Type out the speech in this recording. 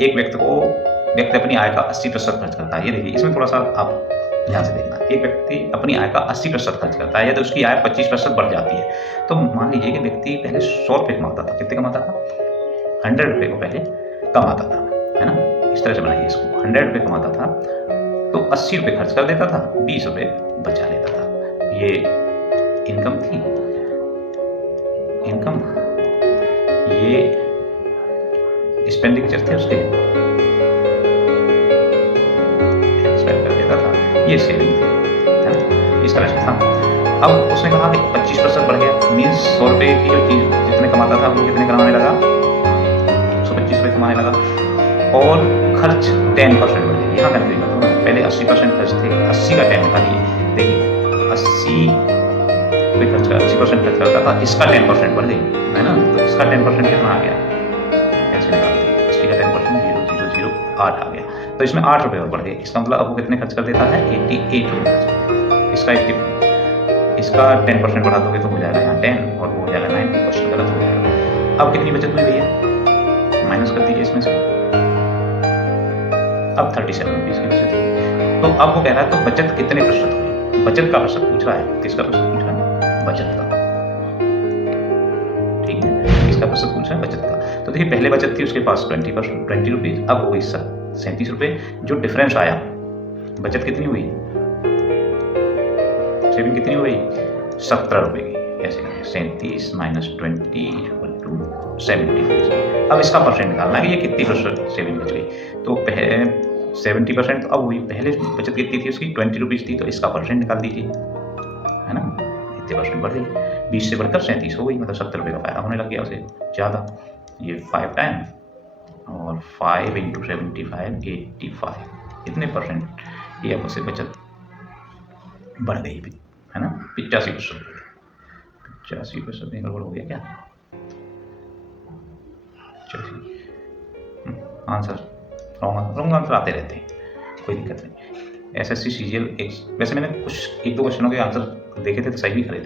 एक व्यक्ति अपनी आय का 80% खर्च करता है। ये देखिए, इसमें थोड़ा सा आप ध्यान से देखना। एक व्यक्ति अपनी आय का 80% खर्च करता है, या तो उसकी आय 25% बढ़ जाती है। तो मान लीजिए कि व्यक्ति पहले 100 रुपये कमाता था। कितने कमाता था? 100 रुपये को पहले कमाता था, है ना? इस तरह से बनाइए इसको। 100 रुपये कमाता था तो 80 रुपये खर्च कर देता था, 20 रुपये बचा लेता था। ये इनकम थी। इनकम, ये एक्सपेंडिचर थे उसके, स्पेंड कर देता था। ये सेविंग थी, है ना? इस तरह से था। अब उसने कहा कि 25% बढ़ गया, मीन्स 100 रुपये की जो चीज़ जितने कमाता था वो कितने कमाने लगा? 125 रुपये कमाने लगा। और खर्च 10% बढ़ गया। यहाँ कन्फ्यूज मत होना, पहले 80% खर्च थे, 80 का 10 निकालिए। देखिए 80 रुपये खर्च कर 80% खर्च करता था, इसका 10% बढ़ गई, है ना? तो इसका 10% कितना आ गया? कैसे निकालते हैं? 80 का 10% 0,008 आ गया। तो इसमें 8 रुपये और बढ़ गए। इसका मतलब अब वो कितने खर्च कर देता है? 88 रुपये खर्च करता है। इसका 10% बढ़ा दोगे तो हो जाएगा यहाँ 10 और वो हो जाएगा 90। क्वेश्चन गलत हो जाएगा। अब कितनी बचत हुई भैया? माइनस कर दीजिए इसमें से। अब 37 रुपीज़ की बचत हुई। तो अब वो कह रहा है तो बचत कितने प्रतिशत हुई? बचत का प्रतिशत पूछ रहा है। किसका प्रतिशत पूछ रहा है? बचत का। ठीक है, किसका प्रतिशत पूछ रहा है? बचत का। तो देखिए, पहले बचत थी उसके पास 20 रुपीज़, अब हो गई 37 रुपये। जो डिफरेंस आया, बचत कितनी हुई? सेविंग कितनी हुई? 17 रुपये की। ऐसे करेंगे, 37 माइनस 20 = 70। अब इसका परसेंट निकालना है कि ये कितनी % सेविंग बच गई। तो 70% तो अब हुई। पहले बचत कितनी थी उसकी? 20 रुपीज़ थी, तो इसका परसेंट निकाल दीजिए, है ना? इतने परसेंट बढ़ गई, 20 से बढ़कर 37 हो गई, मतलब 70 रुपये का फ़ायदा होने लग गया उसे ज़्यादा। ये 5 टाइम और 5 × 75 85। इतने परसेंट ये अब उसे बचत बढ़ गई, है ना? 85%। 85% में गड़बड़ हो गया क्या? 85 आंसर रॉन्ग आंसर आते रहते हैं, कोई दिक्कत नहीं। SSC CGL वैसे मैंने कुछ 1-2 क्वेश्चनों के आंसर देखे थे तो सही भी करे थे।